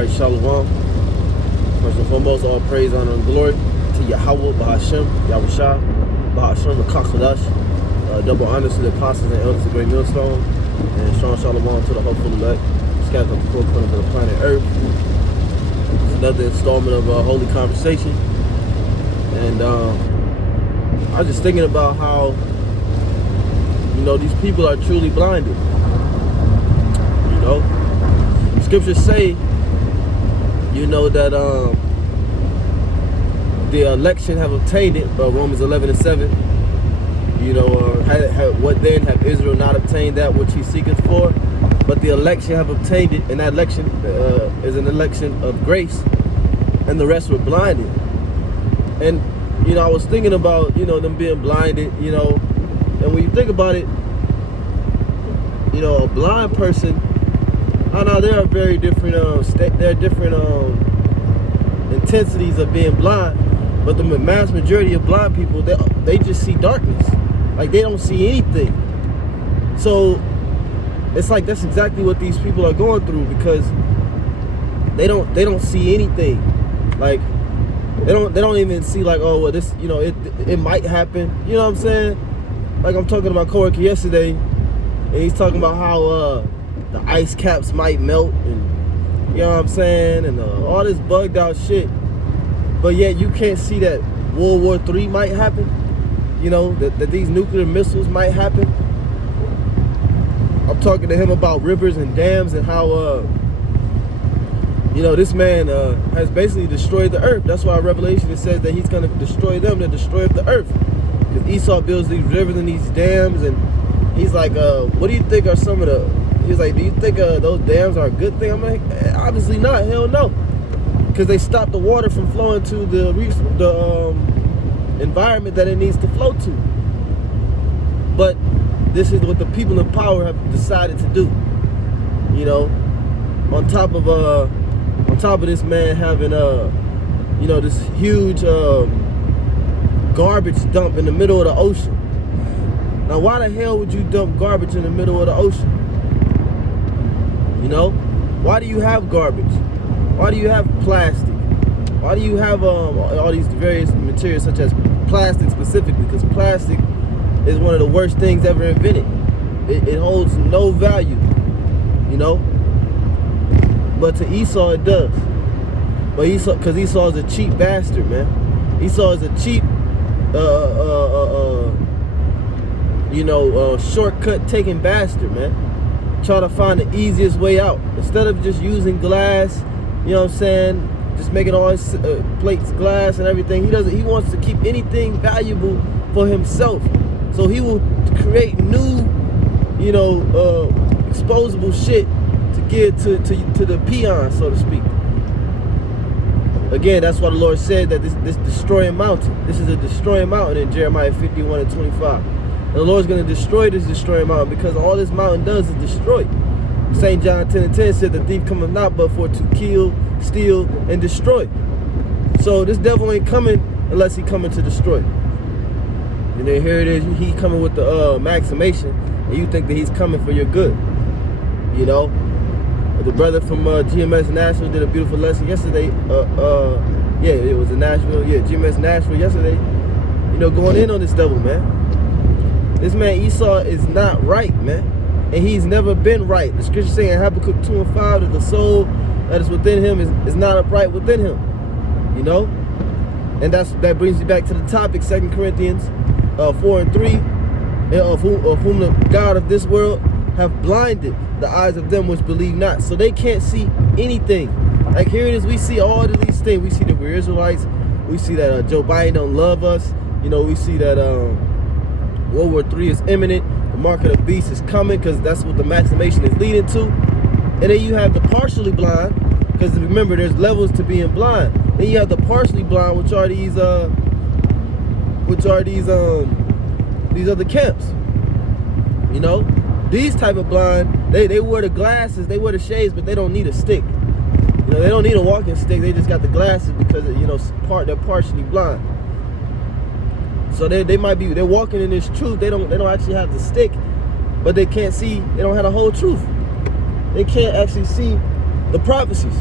Alright, Shalom. First and foremost, all praise, honor, and glory to Yahweh, Bahashem, Yahushua, Bahashem, Kakadash. Double honors to the apostles and elders of Great Millstone. And strong Shalom to the hopeful elect, scattered on the four corners of the planet Earth. It's another installment of Holy Conversation. And I was just thinking about how, these people are truly blinded. Scriptures say, that the election have obtained it, Romans 11:7. What then have Israel not obtained that which he seeketh for? But the election have obtained it, and that election is an election of grace, and the rest were blinded. And I was thinking about them being blinded, and when you think about it, a blind person. I know there are very different there are different intensities of being blind, but the mass majority of blind people, they just see darkness. Like, they don't see anything. So it's like that's exactly what these people are going through, because they don't see anything. Like, they don't even see, like, oh well, this it might happen. You know what I'm saying? Like, I'm talking to my coworker yesterday, and he's talking about how the ice caps might melt, and you know what I'm saying, and all this bugged out shit. But yet you can't see that World War III might happen. That these nuclear missiles might happen. I'm talking to him about rivers and dams and how this man has basically destroyed the earth. That's why Revelation, it says that he's going to destroy them, the destroyer of the earth. Because Esau builds these rivers and these dams, and he's like, what do you think are some of the... He's like, do you think those dams are a good thing? I'm like, obviously not. Hell no. Because they stop the water from flowing to the environment that it needs to flow to. But this is what the people in power have decided to do. On top of this man having this huge garbage dump in the middle of the ocean. Now, why the hell would you dump garbage in the middle of the ocean? Why do you have garbage? Why do you have plastic? Why do you have all these various materials, such as plastic specifically? Because plastic is one of the worst things ever invented. It holds no value, But to Esau it does. But because Esau is a cheap bastard, man. Esau is a cheap, shortcut taking bastard, man. Try to find the easiest way out instead of just using glass. Just making all his plates glass and everything. He wants to keep anything valuable for himself, so he will create new exposable shit to give to the peons, so to speak. Again, that's why the Lord said that this destroying mountain, this is a destroying mountain in Jeremiah 51:25. And the Lord's going to destroy this destroying mountain, because all this mountain does is destroy. St. John 10:10 said, the thief cometh not but for to kill, steal, and destroy. So this devil ain't coming unless he coming to destroy. And then here it is, he coming with the maximation, and you think that he's coming for your good. The brother from GMS Nashville did a beautiful lesson yesterday. It was in Nashville. Yeah, GMS Nashville yesterday. Going in on this devil, man. This man Esau is not right, man. And he's never been right. The scripture saying in Habakkuk 2:5 that the soul that is within him is not upright within him. And that brings you back to the topic, 2 Corinthians 4:3, of whom the God of this world have blinded the eyes of them which believe not. So they can't see anything. Like, here it is, we see all of these things. We see that we're Israelites. We see that Joe Biden don't love us. We see that World War III is imminent. The mark of the beast is coming, because that's what the maximation is leading to. And then you have the partially blind, because remember, there's levels to being blind. Then you have the partially blind, which are these other camps. These type of blind, they wear the glasses, they wear the shades, but they don't need a stick. They don't need a walking stick. They just got the glasses because they're partially blind. So they're walking in this truth. They don't actually have the stick, but they can't see. They don't have the whole truth. They can't actually see the prophecies.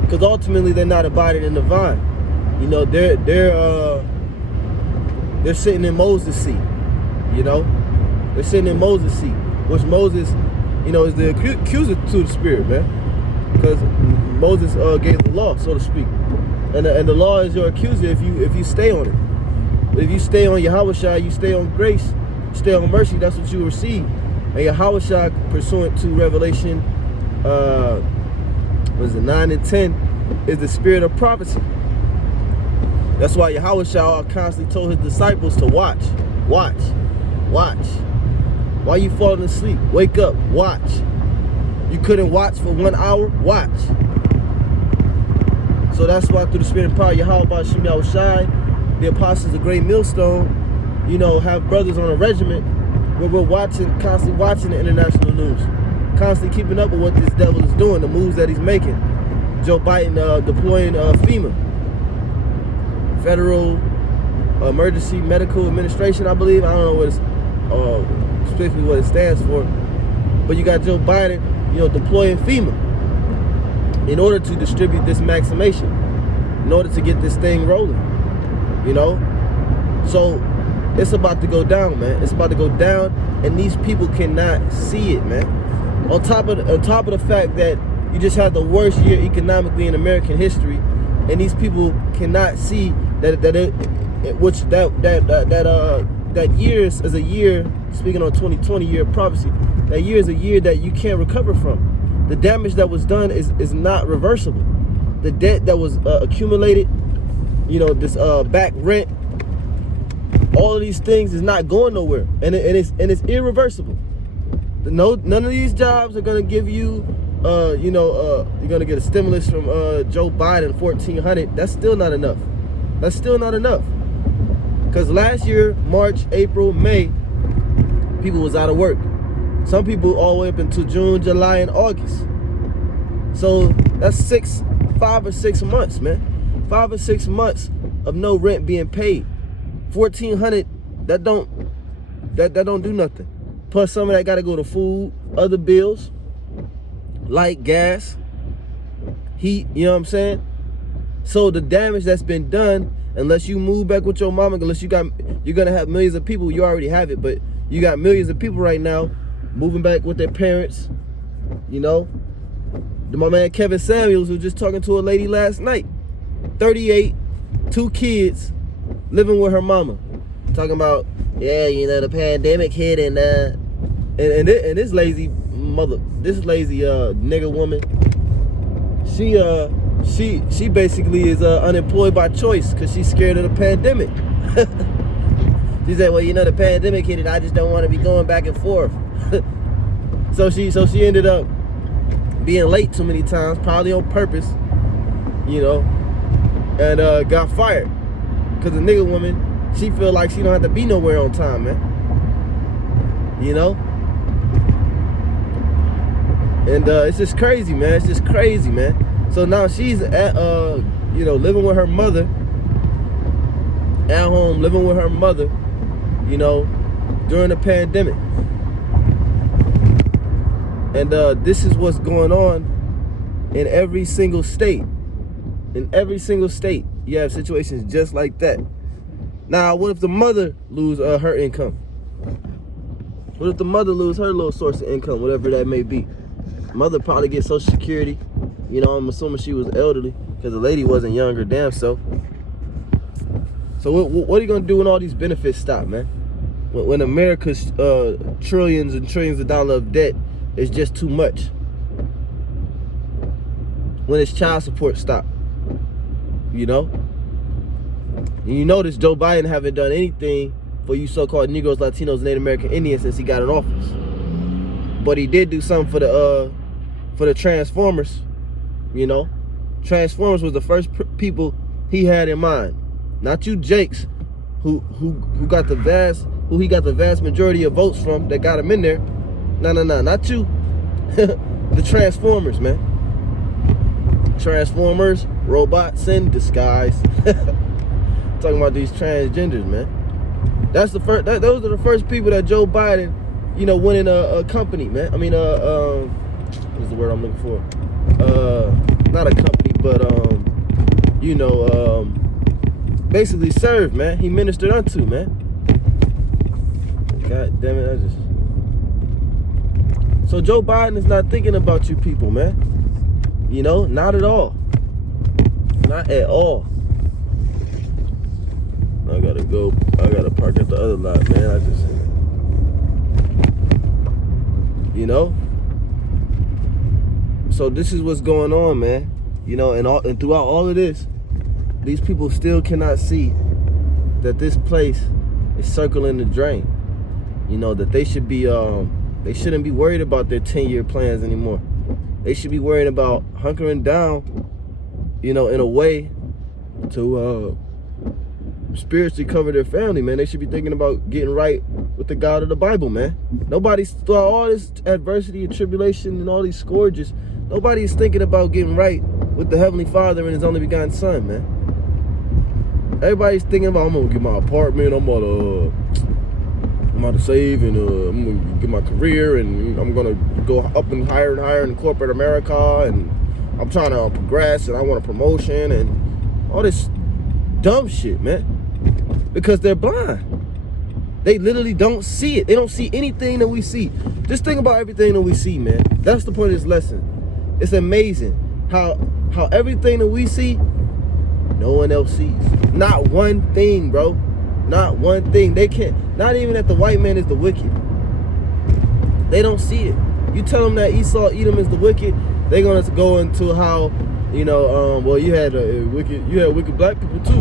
because ultimately they're not abiding in the vine. You know, they're sitting in Moses' seat. You know, they're sitting in Moses' seat, which Moses, you know, is the accuser to the spirit, man, because Moses gave the law, so to speak, and the law is your accuser if you stay on it. But if you stay on Yahawashi, you stay on grace, you stay on mercy, that's what you receive. And Yahawashi, pursuant to Revelation 9 and 10, is the spirit of prophecy. That's why Yahawashi constantly told his disciples to watch. Why you falling asleep? Wake up, watch. You couldn't watch for 1 hour? Watch. So that's why through the spirit and power, Yahweh Bashim Yahushai, the apostles of Great Millstone, you know, have brothers on a regiment where we're constantly watching the international news, constantly keeping up with what this devil is doing, the moves that he's making. Joe Biden deploying FEMA, Federal Emergency Medical Administration, I believe. I don't know what it's specifically what it stands for, but you got Joe Biden, you know, deploying FEMA in order to distribute this vaccination, in order to get this thing rolling. You know, so it's about to go down, man. It's about to go down, and these people cannot see it, man. On top of the fact that you just had the worst year economically in American history, and these people cannot see that year is a year. Speaking on 2020 year of prophecy, that year is a year that you can't recover from. The damage that was done is not reversible. The debt that was accumulated, you know, this back rent, all of these things is not going nowhere, and it's irreversible. None of these jobs are gonna give you, you're gonna get a stimulus from Joe Biden, $1,400. That's still not enough. That's still not enough. Because last year, March, April, May, people was out of work. Some people all the way up until June, July, and August. So that's 5 or 6 months, man. 5 or 6 months of no rent being paid. $1,400, that don't do nothing. Plus some of that gotta go to food, other bills, light, gas, heat, you know what I'm saying? So the damage that's been done, unless you move back with your mama, unless you're gonna have millions of people, you already have it, but you got millions of people right now moving back with their parents, you know? My man Kevin Samuels was just talking to a lady last night, 38, 2 kids, living with her mama, talking about, yeah, you know, the pandemic hit, and this lazy nigger woman, she basically is unemployed by choice because she's scared of the pandemic. She said, well, you know, the pandemic hit, and I just don't want to be going back and forth. So she ended up being late too many times, probably on purpose, you know, and got fired because the nigga woman, she feel like she don't have to be nowhere on time, man. You know? And it's just crazy, man. It's just crazy, man. So now she's at, living with her mother, at home, living with her mother, you know, during the pandemic. And this is what's going on in every single state. In every single state, you have situations just like that. Now, what if the mother lose her income? What if the mother lose her little source of income, whatever that may be? Mother probably gets Social Security. You know, I'm assuming she was elderly because the lady wasn't young her damn self. So what are you going to do when all these benefits stop, man? When America's trillions and trillions of dollars of debt is just too much? When its child support stop? You know? And you notice Joe Biden haven't done anything for you so-called Negroes, Latinos, and Native American Indians since he got in office. But he did do something for the Transformers. You know, Transformers was the first people he had in mind. Not you Jakes, who he got the vast majority of votes from that got him in there. No, not you. The Transformers, man. Transformers, robots in disguise. Talking about these transgenders, man. That's the first. Those are the first people that Joe Biden, you know, went in a company, man. I mean, what is the word I'm looking for? not a company, but basically served, man. He ministered unto, man. God damn it, So Joe Biden is not thinking about you people, man. You know, not at all. Not at all. I gotta park at the other lot, man. You know? So this is what's going on, man. You know, and throughout all of this, these people still cannot see that this place is circling the drain. You know, that they should be they shouldn't be worried about their 10-year plans anymore. They should be worried about hunkering down, you know, in a way to spiritually cover their family, man. They should be thinking about getting right with the God of the Bible, man. Nobody's, throughout all this adversity and tribulation and all these scourges, nobody's thinking about getting right with the Heavenly Father and His only begotten Son, man. Everybody's thinking about, I'm gonna get my apartment, I'm gonna save, and I'm gonna get my career, and I'm gonna go up and higher in corporate America, and I'm trying to progress, and I want a promotion, and all this dumb shit, man. Because they're blind. They literally don't see it. They don't see anything that we see. Just think about everything that we see, man. That's the point of this lesson. It's amazing how everything that we see, no one else sees. Not one thing, bro. Not one thing. They can't, not even that the white man is the wicked. They don't see it. You tell them that Esau, Edom is the wicked, they're gonna go into how, you know, well, you had wicked black people too.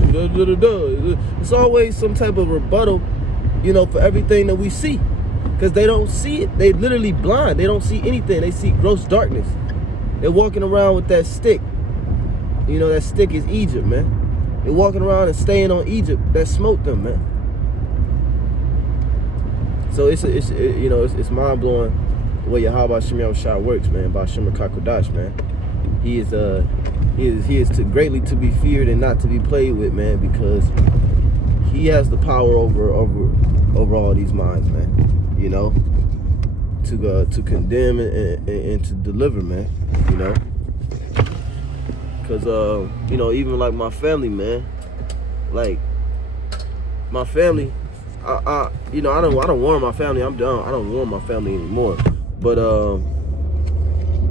It's always some type of rebuttal, you know, for everything that we see, because they don't see it. They literally blind. They don't see anything. They see gross darkness. They're walking around with that stick. You know, that stick is Egypt, man. They're walking around and staying on Egypt. That smoked them, man. So it's mind blowing the way Yahweh Shem Yahushua works, man. By Shem Kakodash, man. He is greatly to be feared and not to be played with, man, because He has the power over all these minds, man. You know, to condemn and to deliver, man. You know, because you know, even like my family, man. Like my family, I don't warn my family. I'm done. I don't warn my family anymore. But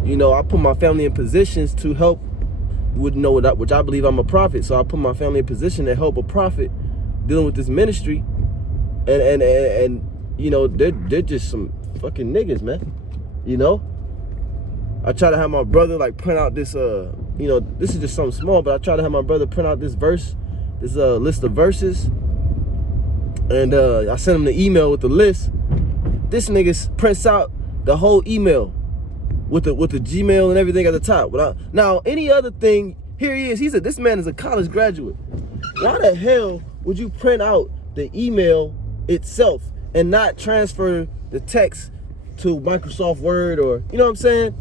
you know, I put my family in positions to help which I believe I'm a prophet. So I put my family in position to help a prophet dealing with this ministry. And you know, they're just some fucking niggas, man. You know? I try to have my brother like print out this you know, this is just something small, but I try to have my brother print out this list of verses. And I sent him the email with the list. This nigga prints out the whole email with the Gmail and everything at the top. Now, any other thing, here he is. This man is a college graduate. Why the hell would you print out the email itself and not transfer the text to Microsoft Word, or, you know what I'm saying?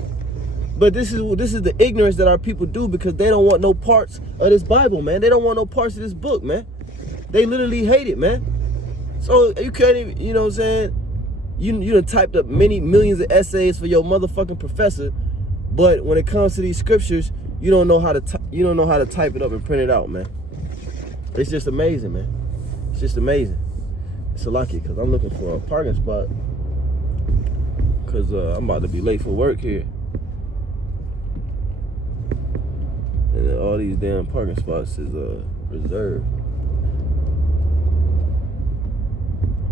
But this is the ignorance that our people do, because they don't want no parts of this Bible, man. They don't want no parts of this book, man. They literally hate it, man. So you can't even, you know what I'm saying? You done typed up many millions of essays for your motherfucking professor, but when it comes to these scriptures, you don't know how to type it up and print it out, man. It's just amazing, man. It's just amazing. It's a lucky, because I'm looking for a parking spot, because I'm about to be late for work here. And all these damn parking spots is reserved.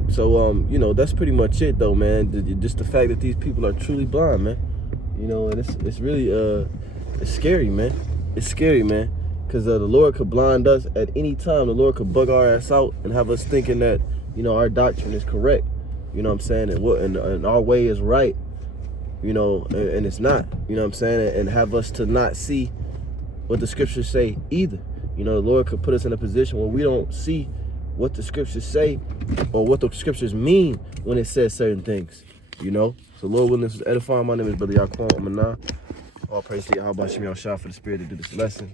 So, you know, that's pretty much it, though, man. Just the fact that these people are truly blind, man. You know, and it's really, it's scary, man. It's scary, man. Because the Lord could blind us at any time. The Lord could bug our ass out and have us thinking that, you know, our doctrine is correct. You know what I'm saying? And our way is right. You know, and it's not. You know what I'm saying? And have us to not see what the scriptures say either. You know, the Lord could put us in a position where we don't see what the scriptures say or what the scriptures mean when it says certain things, you know? So Lord willing, this is edifying. My name is Brother Yaquan Amana. All praise to Yahweh Shem Yahushua for the spirit to do this lesson.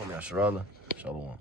I'm Yasharallah. Shalom.